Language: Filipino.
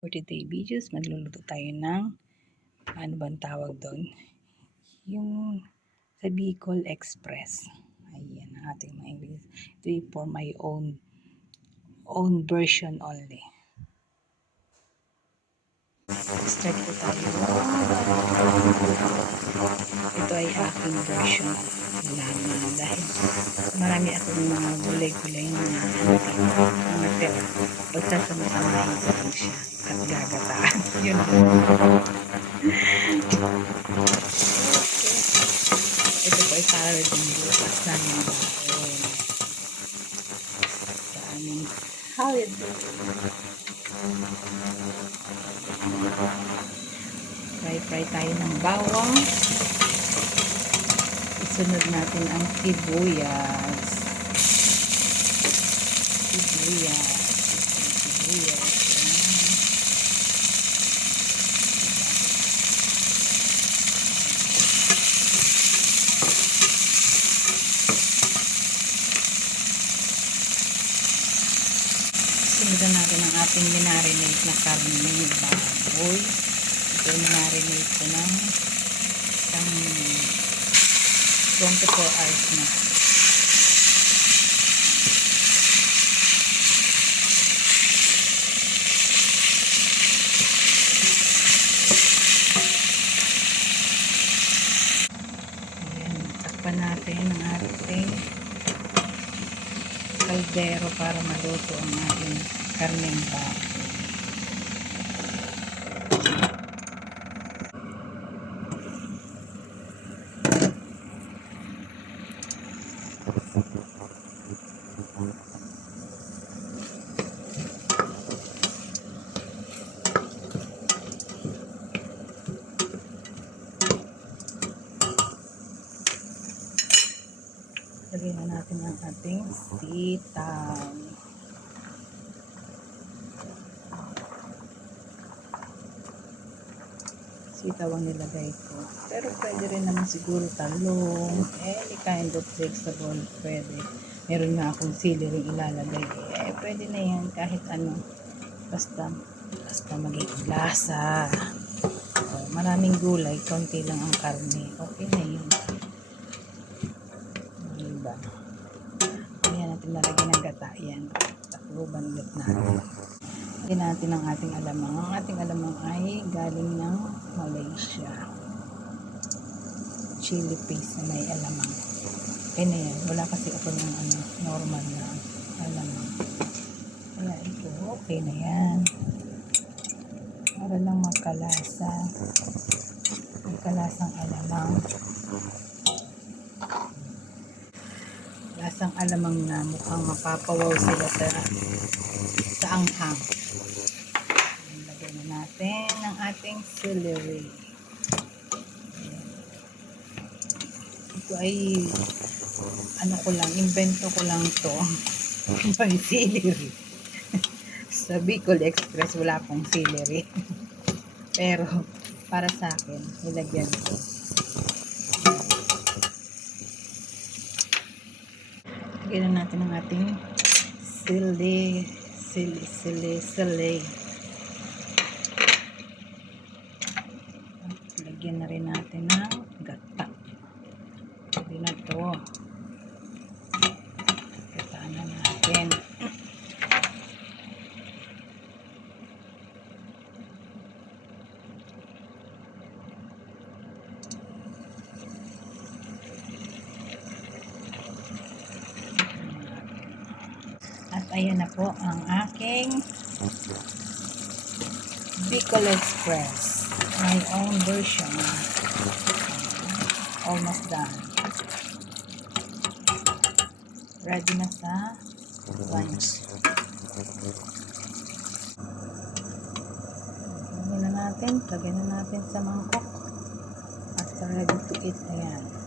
For today videos, magluluto tayo ng, ano bang tawag doon? Yung sa Bicol Express. Ayan ang ating mga ingredients. Ito yung for my own version only. Start po tayo. Ito ay aking version lamang dahil marami akong mga gulay-gulay na mga tira. Pagsasama-samahin ko lang siya at gagataan. Yun lang. Ito po ay para din nilupas namin baon sa aming holiday. Fry tayo ng bawang. Isunod natin ang sibuyas. Sibuyas. Sundan natin ang ating minarinate na karne ng baboy. Ito minarinate ko ng 24 hours na. Ayan, takpan natin ang ating kaldero para maluto ang ating karneng baboy. Lagyan na natin ang ating sitaw. Sitaw ang nilagay ko. Pero pwede rin naman siguro talong, any kind of vegetable pwede. Meron nga akong celery ilalagay. Pwede na yan kahit ano. Basta magiging lasa. Maraming gulay, konti lang ang karne. Okay na yun. Diba? Ayan natin nalagyan ng gata. Yan. Takluban ulit natin. Lagyan natin ang ating alamang. Ang ating alamang ay galing ng Malaysia. Chili paste na may alamang. Okay na yan. Wala kasi ako ng normal na alamang. Kaya ito, okay na yan. Para lang magkalasa. Magkalasang alamang. Lasang alamang na mukhang mapapawaw sila sa anghang. Lagyan na natin ang ating celery. Ito ay invento ko lang to. May celery. Sa Bicol Express wala pong celery. Pero para sa akin, nilagyan ko. Lagyan na natin ang ating sili. Lagyan na rin natin ng gata. Pwede na ito. Gataan na natin. At ayan na po ang aking Bicol Express. My own version. Almost done. Ready na sa lunch. Lagyan na natin sa mangkok. At ready to eat na yan.